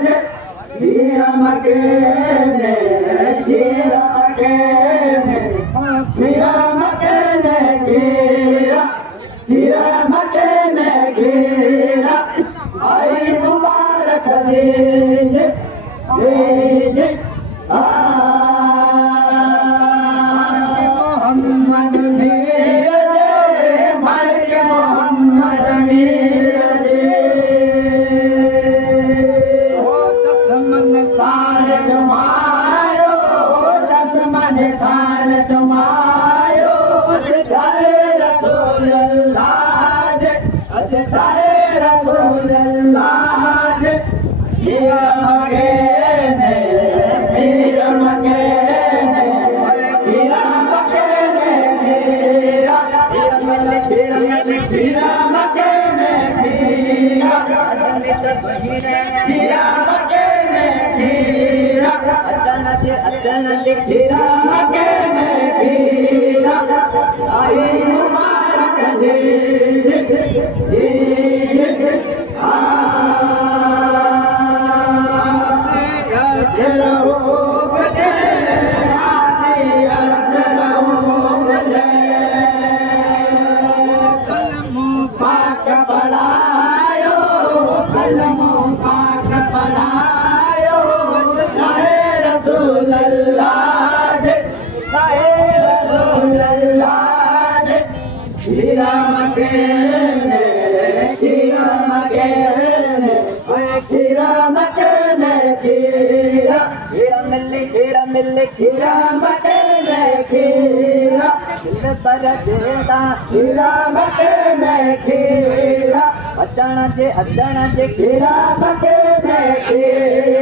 खीरा मकेने खीरा मकेने खीरा मकेने खीरा खीरा मकेने खीरा आई मुबारक दीजिए दीजिए मोहम्मद मीर दे मर के मोहम्मद मीर दे दस मन साल तुम्हारो दस मन साल तुम्हारो अजदारे रसूल अल्लाह दे अजदारे रसूल अल्लाह दे मीर मकेने मीर मकेने मीरा मकेने मीरा मीरा मकेने मीरा मीरा मकेने मीरा अचानक मीरा मकेने मीरा आई मुबारक दीजिए खीरा मकेने खीरा मकेने खीरा मकेने खीरा खीरा मिली खीरा मकेने खीरा दिल पर देता खीरा मकेने खीरा अचण जे खीरा मकेने खीरा